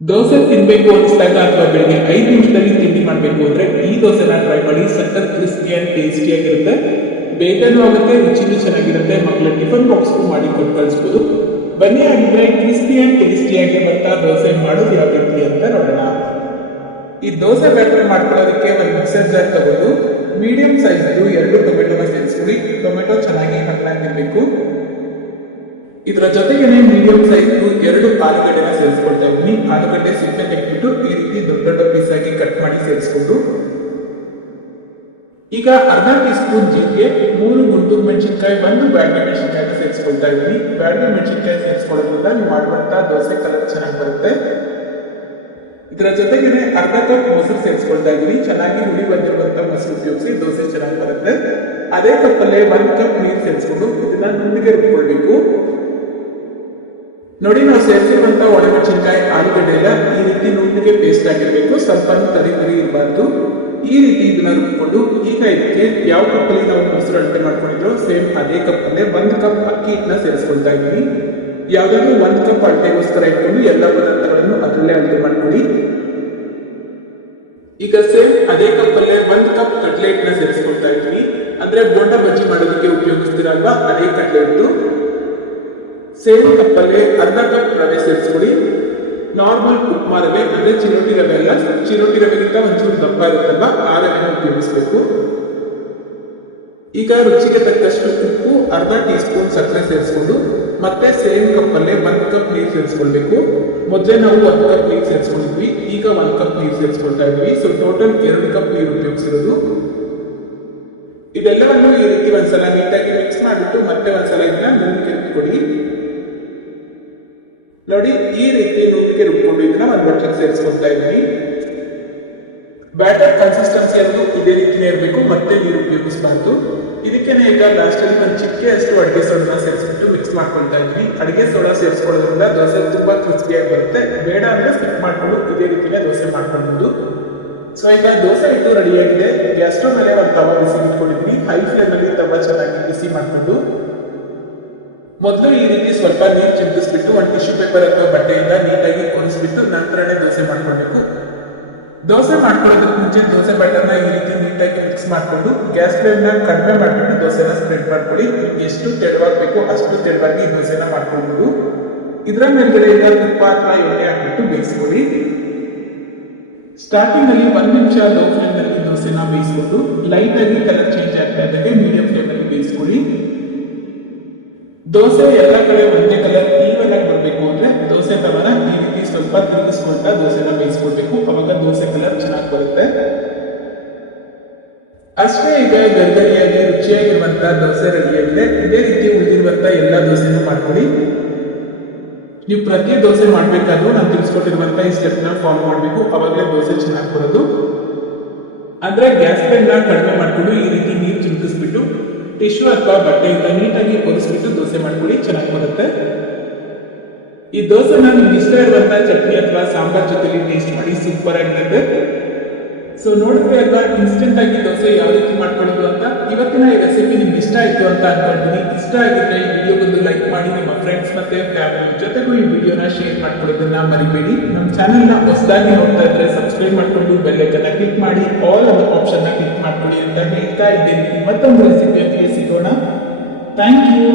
ದೋಸೆ ತಿನ್ಬೇಕು ಅನಿಸಿದಾಗ ಅಥವಾ ಬೆಳಿಗ್ಗೆ ಐದು ನಿಮಿಷದಲ್ಲಿ ತಿಂಡಿ ಮಾಡಬೇಕು ಅಂದ್ರೆ ಈ ದೋಸೆನ ಟ್ರೈ ಮಾಡಿ ಸಖತ್ ಕ್ರಿಸ್ಪಿ ಆ್ಯಂಡ್ ಟೇಸ್ಟಿ ಆಗಿರುತ್ತೆ. ಬೇಗನೂ ಆಗುತ್ತೆ, ರುಚಿನೂ ಚೆನ್ನಾಗಿರುತ್ತೆ ಮಕ್ಕಳ ಟಿಫನ್ ಬಾಕ್ಸ್ಗೂ ಮಾಡಿ ಕೊಟ್ಟು ಕಳಿಸ್ಬೋದು. ಬನ್ನಿ ಆಗಿದ್ರೆ ಕ್ರಿಸ್ಪಿ ಆ್ಯಂಡ್ ಟೇಸ್ಟಿ ಆಗಿರುವಂತ ದೋಸೆ ಮಾಡೋದು ಯಾವ ರೀತಿ ಅಂತ ನೋಡೋಣ. ಈ ದೋಸೆ ಬ್ಯಾಟರ್ ಮಾಡ್ಕೊಳ್ಳೋದಕ್ಕೆ ಒಂದು ಮಿಕ್ಸರ್ ಜಾರ್ ತಗೊಂಡು ಮೀಡಿಯಂ ಸೈಜ್ ಎರಡು ಟೊಮೆಟೊನ ಸೇರಿಸ್ಕೊಳ್ಳಿ. ಟೊಮೆಟೊ ಚೆನ್ನಾಗಿ ಹಣ್ಣಾಗಿರ್ಬೇಕು ಇದರ ಜೊತೆಗೇನೆ ಮೀಡಿಯಂ ಸೈಜ್ ಆಲೂಗಡ್ಡೆನ ಸೇರಿಸ್ಕೊಳ್ತಾ ಇದ್ದೀನಿ. ಆಲೂಗಡ್ಡೆ ಸಿಪ್ಪೆ ತೆಗೆದ್ಬಿಟ್ಟು ಈ ರೀತಿ ದೊಡ್ಡ ದೊಡ್ಡ ಪೀಸ್ ಆಗಿ ಕಟ್ ಮಾಡಿ ಸೇರಿಸ್ಕೊಂಡು. ಈಗ ಅರ್ಧ ಟೀ ಸ್ಪೂನ್ ಜೀರಿಗೆ, ಮೂರು ಗುಂಟೂರು ಮೆಣಸಿನ್ಕಾಯಿ, ಒಂದು ಬ್ಯಾಡಗಿ ಮೆಣಸಿನ್ಕಾಯಿ ಸೇರಿಸ್ಕೊಳ್ತಾ ಇದ್ದೀನಿ. ಬ್ಯಾಡಗಿ ಮೆಣಸಿನ್ಕಾಯಿ ಸೇರಿಸ್ಕೊಳ್ಳೋದ್ರಿಂದ ನೀವು ಮಾಡುವಂತ ದೋಸೆ ಕಲರ್ ಚೆನ್ನಾಗಿ ಬರುತ್ತೆ. ಇದರ ಜೊತೆಗೆ ಅರ್ಧ ಕಪ್ ಮೊಸರು ಸೇರಿಸ್ಕೊಳ್ತಾ ಇದ್ದೀನಿ. ಚೆನ್ನಾಗಿ ಹುಳಿ ಬಂದಿರುವಂತಹ ಮೊಸರು ಉಪಯೋಗಿಸಿ ದೋಸೆ ಚೆನ್ನಾಗಿ ಬರುತ್ತೆ. ಅದೇ ಕಪ್ಪಲ್ಲೇ ಒಂದು ಕಪ್ ನೀರು ಸೇರಿಸ್ಕೊಂಡು ಇದನ್ನ ನುಣ್ಣಗೆ ರುಬ್ಕೊಳ್ಬೇಕು. ನೋಡಿ, ನಾವು ಸೇರಿಸಿರುವಂತಹ ಒಣಮೆಣಸಿನಕಾಯಿ, ಆಲೂಗಡ್ಡೆ ಎಲ್ಲ ಈ ರೀತಿ ನುಣ್ಣಗೆ ಪೇಸ್ಟ್ ಆಗಿರಬೇಕು. ಸ್ವಲ್ಪ ತರಿ ತರಿ ಇರಬಾರ್ದು. ಈ ರೀತಿ ಇದನ್ನ ರುಬ್ಕೊಂಡು, ಈಗ ಇದಕ್ಕೆ ಯಾವ ಕಪ್ಪಲ್ಲಿ ನಾವು ಮೊಸರು ಅಳತೆ ಮಾಡ್ಕೊಂಡಿದ್ರು ಸೇಮ್ ಅದೇ ಕಪ್ಪಲ್ಲೇ ಒಂದು ಕಪ್ ಅಕ್ಕಿ ಹಿಟ್ಟನ್ನ ಸೇರಿಸ್ಕೊಳ್ತಾ ಇದ್ದೀನಿ ಯಾವ್ದಾದ್ರು ಒಂದು ಕಪ್ ಅಳತೆಗೋಸ್ಕರ ಇಟ್ಕೊಂಡು ಎಲ್ಲ ಪದಾರ್ಥಗಳನ್ನು ಅದರಲ್ಲೇ ಅಳತೆ ಮಾಡ್ಕೊಳ್ಳಿ ಈಗ ಸೇಮ್ ಅದೇ ಕಪ್ಪಲ್ಲೇ ಒಂದು ಕಪ್ ಕಟ್ಲೆ ಹಿಟ್ಟನ್ನ ಸೇರಿಸ್ಕೊಳ್ತಾ ಇದ್ದೀನಿ ಅಂದ್ರೆ ಬೋಂಡ ಬಜ್ಜಿ ಮಾಡೋದಕ್ಕೆ ಉಪಯೋಗಿಸ್ತೀರಲ್ವಾ? ಅದೇ ಕಟ್ಲೆ ಹಿಟ್ಟು. ಸೇಮ್ ಕಪ್ಪಲ್ಲಿ ಅರ್ಧ ಕಪ್ ರವೆ ಸೇರಿಸ್ಬಿಡಿ ನಾರ್ಮಲ್ ಉಪ್ಮಾ ರವೆ ಅಂದರೆ ಚಿರೋಟಿ ರವೆ ಅಲ್ಲ ಚಿರೋಟಿ ರವೆಗಿಂತ ಒಂಚೂರು ದಪ್ಪ ಇರುತ್ತಲ್ಲ ಆ ರವೆನ ಉಪಯೋಗಿಸ್ಬೇಕು. ಈಗ ರುಚಿಗೆ ತಕ್ಕಷ್ಟು ಉಪ್ಪು, ಅರ್ಧ ಟೀ ಸ್ಪೂನ್ ಸಕ್ಕರೆ ಸೇರಿಸ್ಕೊಂಡು, ಮತ್ತೆ ಸೇಮ್ ಕಪ್ಪಲ್ಲೇ ಒಂದು ಕಪ್ ನೀರು ಸೇರಿಸ್ಕೊಳ್ಬೇಕು. ಮೊದಲೇ ನಾವು ಒಂದು ಕಪ್ ನೀರು ಸೇರಿಸ್ಕೊಂಡಿದ್ವಿ, ಈಗ ಒಂದು ಕಪ್ ನೀರು ಸೇರಿಸ್ಕೊಳ್ತಾ ಇದ್ವಿ ಸೊ ಟೋಟಲ್ ಎರಡು ಕಪ್ ನೀರು ಉಪಯೋಗಿಸಿರೋದು. ಇದೆಲ್ಲವನ್ನು ಈ ರೀತಿ ಒಂದ್ಸಲ ನೀಟಾಗಿ ಮಿಕ್ಸ್ ಮಾಡಿಬಿಟ್ಟು ಮತ್ತೆ ಒಂದ್ಸಲ ಇದನ್ನ ನುಣ್ಣಗೆ ರುಬ್ಕೊಡಿ ನೋಡಿ, ಈ ರೀತಿ ನುಣ್ಣಗೆ ರುಬ್ಕೊಂಡು ಇದನ್ನ ಒಂದು ಬಟ್ಟೆಗೆ ಸೇರಿಸ್ಕೊಳ್ತಾ ಇದ್ದೀನಿ. ಬ್ಯಾಟರ್ ಕನ್ಸಿಸ್ಟೆನ್ಸಿ ಅನ್ನೋದು ಇದೇ ರೀತಿನೇ ಇರಬೇಕು, ಮತ್ತೆ ನೀರು ಉಪಯೋಗಿಸಬಾರ್ದು. ಇದಕ್ಕೇನೆ ಈಗ ಲಾಸ್ಟ್ ಅಲ್ಲಿ ಒಂದು ಚಿಕ್ಕೆ ಅಷ್ಟು ಅಡುಗೆ ಸೋಡನ ಸೇರಿಸ್ಬಿಟ್ಟು ಮಿಕ್ಸ್ ಮಾಡ್ಕೊಳ್ತಾ ಇದ್ವಿ ಅಡುಗೆ ಸೋಡಾ ಸೇರಿಸ್ಕೊಳ್ಳೋದ್ರಿಂದ ದೋಸೆ ತುಂಬಾ ಕ್ರಿಸ್ಪಿಯಾಗಿ ಬರುತ್ತೆ. ಬೇಡ ಅಂದ್ರೆ ಸ್ಕಿಪ್ ಮಾಡ್ಕೊಂಡು ಇದೇ ರೀತಿನೇ ದೋಸೆ ಮಾಡ್ಕೊಳ್ಬೋದು. ಸೊ ಈಗ ದೋಸೆ ಇಟ್ಟು ರೆಡಿಯಾಗಿದೆ ಗ್ಯಾಸ್ಟ್ರೋ ಮೇಲೆ ಒಂದು ತವ ಬಿಸಿ ಹೈ ಫ್ಲೇಮ್ ಅಲ್ಲಿ ತವ ಚೆನ್ನಾಗಿ ಬಿಸಿ ಮಾಡಿಕೊಂಡು. ಮೊದಲು ಈ ರೀತಿ ಸ್ವಲ್ಪ ನೀರು ಚಿಂತಿಸ್ಬಿಟ್ಟು ಒಂದು ಟಿಶ್ಯೂ ಪೇಪರ್ ಅಥವಾ ಬಟ್ಟೆಯಿಂದ ನೀಟಾಗಿ ಕೊರಿಸ್ಬಿಟ್ಟು ನಂತರನೇ ದೋಸೆ ಮಾಡ್ಕೊಳ್ಬೇಕು ದೋಸೆ ಮಾಡ್ಕೊಳ್ಳೋದಕ್ಕೆ ಮುಂಚೆ ದೋಸೆ ಬ್ಯಾಟರ್ನ ಈ ರೀತಿ ನೀಟಾಗಿ ಮಿಕ್ಸ್ ಮಾಡ್ಕೊಂಡು ಗ್ಯಾಸ್ ಫ್ಲೇಮ್ನ ಕಡಿಮೆ ಮಾಡ್ಬಿಟ್ಟು ದೋಸೆನ ಸ್ಪ್ರೆಡ್ ಮಾಡ್ಕೊಳ್ಳಿ ನಿಮ್ಗೆ ಎಷ್ಟು ತೆಳುವಾಗಬೇಕು ಅಷ್ಟು ತೆಳುವಾಗಿ ಈ ದೋಸೆನ ಮಾಡ್ಕೊಳ್ಬೋದು ಇದರ ಮೇಲ್ಗಡೆ ಈಗ ತುಪ್ಪ ಅಥವಾ ಎಣ್ಣೆ ಹಾಕ್ಬಿಟ್ಟು ಬೇಯಿಸ್ಕೊಳ್ಳಿ ಸ್ಟಾರ್ಟಿಂಗ್ ಅಲ್ಲಿ ಒಂದ್ ನಿಮಿಷ ಲೋ ಫ್ಲೇಮ್ನಲ್ಲಿ ದೋಸೆನ ಬೇಯಿಸ್ಕೊಂಡು ಲೈಟ್ ಆಗಿ ಕಲರ್ ಚೇಂಜ್ ಆಗ್ತಾ ಇದ್ದಂಗೆ ಮೀಡಿಯಂ ಫ್ಲೇಮ್ ಅಲ್ಲಿ ಬೇಯಿಸ್ಕೊಳ್ಳಿ ದೋಸೆ ಎಲ್ಲ ಕಡೆ ಒಂದೇ ಕಲರ್ ತಿರುಗಿಸ್ಕೊಳ್ತಾ ದೋಸೆನ ಬೇಯಿಸ್ಕೊಳ್ಬೇಕು ಅವಾಗ ದೋಸೆ ಕಲರ್ ಚೆನ್ನಾಗಿ ಬರುತ್ತೆ. ಅಷ್ಟೇ ಈಗ ಗರ್ಗರಿಯಾಗಿ ರುಚಿಯಾಗಿರುವಂತಹ ದೋಸೆ ರೆಡಿಯಾಗಿದೆ ಇದೇ ರೀತಿ ಉಳಿದಿರುವಂತ ಎಲ್ಲ ದೋಸೆನೂ ಮಾಡ್ಕೊಡಿ ನೀವು ಪ್ರತಿ ದೋಸೆ ಮಾಡ್ಬೇಕಾದ್ರೂ ನಾನು ತಿಳಿಸ್ಕೊಟ್ಟಿರುವಂತ ಈ ಸ್ಟೆಪ್ನ ಫಾಲೋ ಮಾಡಬೇಕು. ಅವಾಗಲೇ ದೋಸೆ ಚೆನ್ನಾಗಿ ಬರೋದು. ಅಂದ್ರೆ ಗ್ಯಾಸ್ ಫ್ಲೇಮ್ನ ಕಡಿಮೆ ಮಾಡ್ಕೊಂಡು ಈ ರೀತಿ ನೀರು ಚಿಮುಕಿಸ್ಬಿಟ್ಟು ಟಿಶ್ಯೂ ಅಥವಾ ಬಟ್ಟೆಯಿಂದ ನೀಟಾಗಿ ಒರೆಸ್ಬಿಟ್ಟು ದೋಸೆ ಮಾಡ್ಕೊಳ್ಳಿ, ಚೆನ್ನಾಗಿ ಬರುತ್ತೆ. ಈ ದೋಸೆನ ನಿಮ್ಗೆ ಇಷ್ಟ ಇರುವಂತ ಚಟ್ನಿ ಅಥವಾ ಸಾಂಬಾರ್ ಜೊತೆಲಿ ಟೇಸ್ಟ್ ಮಾಡಿ ಸೂಪರ್ ಆಗಿರುತ್ತೆ. ಸೊ ನೋಡಿದ್ರೆ ಅಲ್ವಾ ಇನ್ಸ್ಟೆಂಟ್ ಆಗಿ ದೋಸೆ ಯಾವ ರೀತಿ ಮಾಡ್ಕೊಳ್ಳೋದು ಅಂತ? ಇವತ್ತಿನ ಈ ರೆಸಿಪಿ ನಿಮ್ಗೆ ಇಷ್ಟ ಆಯ್ತು ಅಂತ ಅನ್ಕೊಂಡಿದ್ದೀನಿ ಇಷ್ಟ ಆಗಿದ್ರೆ ಈ ವಿಡಿಯೋಗೊಂದು ಲೈಕ್ ಮಾಡಿ, ನಿಮ್ಮ ಫ್ರೆಂಡ್ಸ್ ಮತ್ತೆ ಫ್ಯಾಮಿಲಿ ಜೊತೆಗೂ ಈ ವಿಡಿಯೋನ ಶೇರ್ ಮಾಡ್ಕೊಳ್ಳೋದನ್ನ ಮರಿಬೇಡಿ. ನಮ್ಮ ಚಾನೆಲ್ನ ಹೊಸದಾಗಿ ನೋಡ್ತಾ ಇದ್ರೆ ಸಬ್ಸ್ಕ್ರೈಬ್ ಮಾಡ್ಕೊಂಡು ಬೆಲ್ ಐಕನ್ ಕ್ಲಿಕ್ ಮಾಡಿ ಆಲ್ ಅದ ಆಪ್ಷನ್ ಕ್ಲಿಕ್ ಮಾಡ್ಕೊಳ್ಳಿ ಅಂತ ಹೇಳ್ತಾ ಇದ್ದೀನಿ. ಮತ್ತೊಂದು ರೆಸಿಪಿಯೊಂದಿಗೆ ಸಿಗೋಣ. Thank you